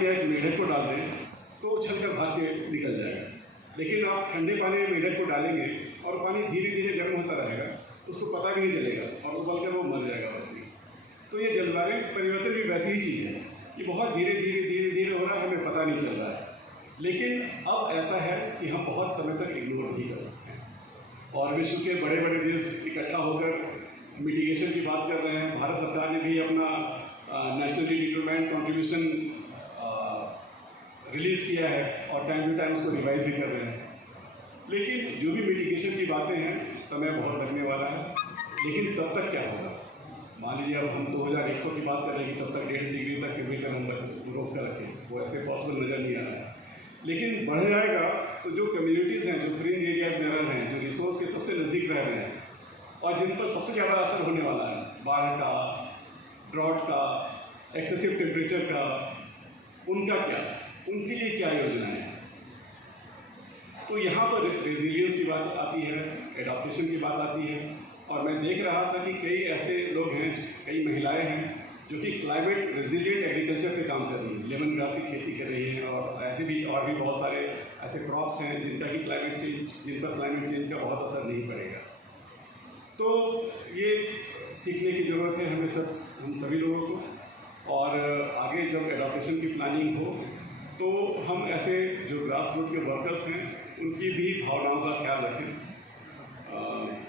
में एक मेढक को डाल दें तो उछल कर भाग के निकल जाएगा, लेकिन आप ठंडे पानी में मेढक को डालेंगे और पानी धीरे धीरे गर्म होता रहेगा, उसको पता भी नहीं चलेगा और उबल कर वो मर जाएगा वैसे ही। तो ये जलवायु परिवर्तन भी वैसी ही चीज़ है, ये बहुत धीरे धीरे हो रहा है, हमें पता नहीं चल रहा है। लेकिन अब ऐसा है कि हम बहुत समय तक इग्नोर नहीं कर सकते हैं और विश्व के बड़े बड़े देश इकट्ठा होकर मिटिगेशन की बात कर रहे हैं। भारत सरकार ने भी अपना नेशनली डिटरमाइंड कंट्रीब्यूशन रिलीज़ किया है और टाइम टू टाइम उसको रिवाइज भी कर रहे हैं। लेकिन जो भी मिटिगेशन की बातें हैं, समय बहुत लगने वाला है, लेकिन तब तक क्या होगा? मान लीजिए अब हम 2100 की बात कर रहे हैं कि तब तक 1.5 डिग्री तक टेम्परेचर हम रोक कर रखें, वो ऐसे पॉसिबल नज़र नहीं आ रहा है। लेकिन बढ़ जाएगा तो जो कम्युनिटीज़ हैं, जो फ्रिंज एरियाज में रह रहे हैं, जो रिसोर्स के सबसे नज़दीक रह रहे हैं और जिन पर सबसे ज़्यादा असर होने वाला है, बाढ़ का, ड्रॉट का, एक्सेसिव टेम्परेचर का, उनका क्या, उनके लिए क्या योजनाएं हैं? तो यहाँ पर रेजिलियंस की बात आती है, एडाप्टेशन की बात आती है। और मैं देख रहा था कि कई ऐसे लोग हैं, कई महिलाएं हैं जो कि क्लाइमेट रेजिलिएंट एग्रीकल्चर पे काम कर रही हैं, लेमन ग्रास की खेती कर रही हैं और ऐसे भी और भी बहुत सारे ऐसे क्रॉप्स हैं जिन पर क्लाइमेट चेंज का बहुत असर नहीं पड़ेगा। तो ये सीखने की ज़रूरत है हम सभी लोगों को। और आगे जब एडॉप्टेशन की प्लानिंग हो तो हम ऐसे जो ग्रास रूट के वर्कर्स हैं उनकी भी भावनाओं का ख्याल रखें।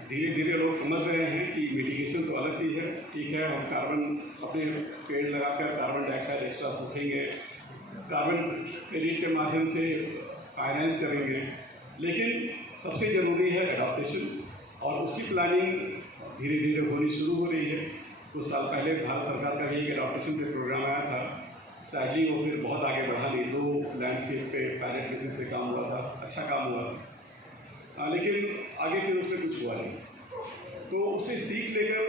धीरे धीरे लोग समझ रहे हैं कि मिटिगेशन तो अलग चीज़ है, ठीक है, हम कार्बन अपने पेड़ लगाकर कार्बन डाइऑक्साइड एक्स्ट्रा सूखेंगे, कार्बन क्रेडिट के माध्यम से फाइनेंस करेंगे, लेकिन सबसे ज़रूरी है एडॉप्टेशन और उसकी प्लानिंग धीरे धीरे होनी शुरू हो रही है। कुछ साल पहले भारत सरकार का भी एक एडॉप्टेशन पे प्रोग्राम आया था, सैडली वो फिर बहुत आगे बढ़ा नहीं, 2 लैंडस्केप पे पायलट बेसिस पे काम हुआ था, अच्छा काम हुआ था, लेकिन आगे फिर उसमें कुछ हुआ नहीं। तो उससे सीख लेकर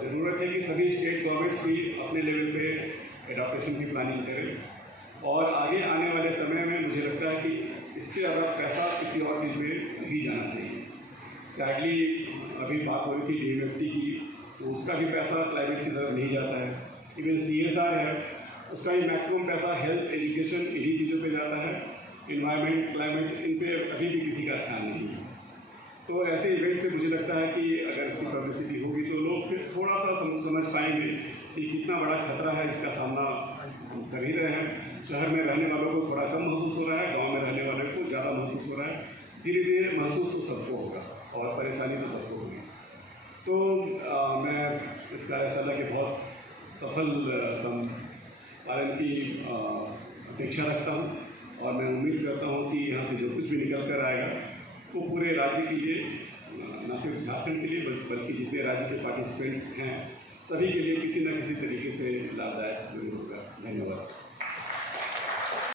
ज़रूरत है कि सभी स्टेट गवर्नमेंट्स भी अपने लेवल पे एडॉप्टेशन की प्लानिंग करें और आगे आने वाले समय में मुझे लगता है कि इससे ज़्यादा पैसा किसी और चीज़ में नहीं जाना चाहिए। सैडली अभी बात हो रही थी DMFT की, तो उसका भी पैसा क्लाइमेट की तरफ नहीं जाता है। इवन CSR है, उसका भी मैक्सिमम पैसा हेल्थ, एजुकेशन, इन्हीं चीज़ों पे जाता है। इन्वायरमेंट, क्लाइमेट, इन पे अभी भी किसी का ध्यान नहीं है। तो ऐसे इवेंट से मुझे लगता है कि अगर इसकी पब्लिसिटी होगी तो लोग फिर थोड़ा सा समझ पाएंगे कि कितना बड़ा खतरा है, इसका सामना हम कर ही रहे हैं। शहर में रहने वालों को थोड़ा कम महसूस हो रहा है, गाँव में रहने वालों को ज़्यादा महसूस हो रहा है। धीरे धीरे महसूस तो सबको होगा और परेशानी तो सबको होगी। तो मैं इस कार्यशाला के बहुत सफल संपादन की अपेक्षा रखता हूँ और मैं उम्मीद करता हूँ कि यहाँ से जो कुछ भी निकल कर आएगा वो पूरे राज्य के लिए, न सिर्फ झारखंड के लिए बल्कि जितने राज्य के पार्टिसिपेंट्स हैं सभी के लिए किसी न किसी तरीके से लाभदायक जरूर होगा। धन्यवाद।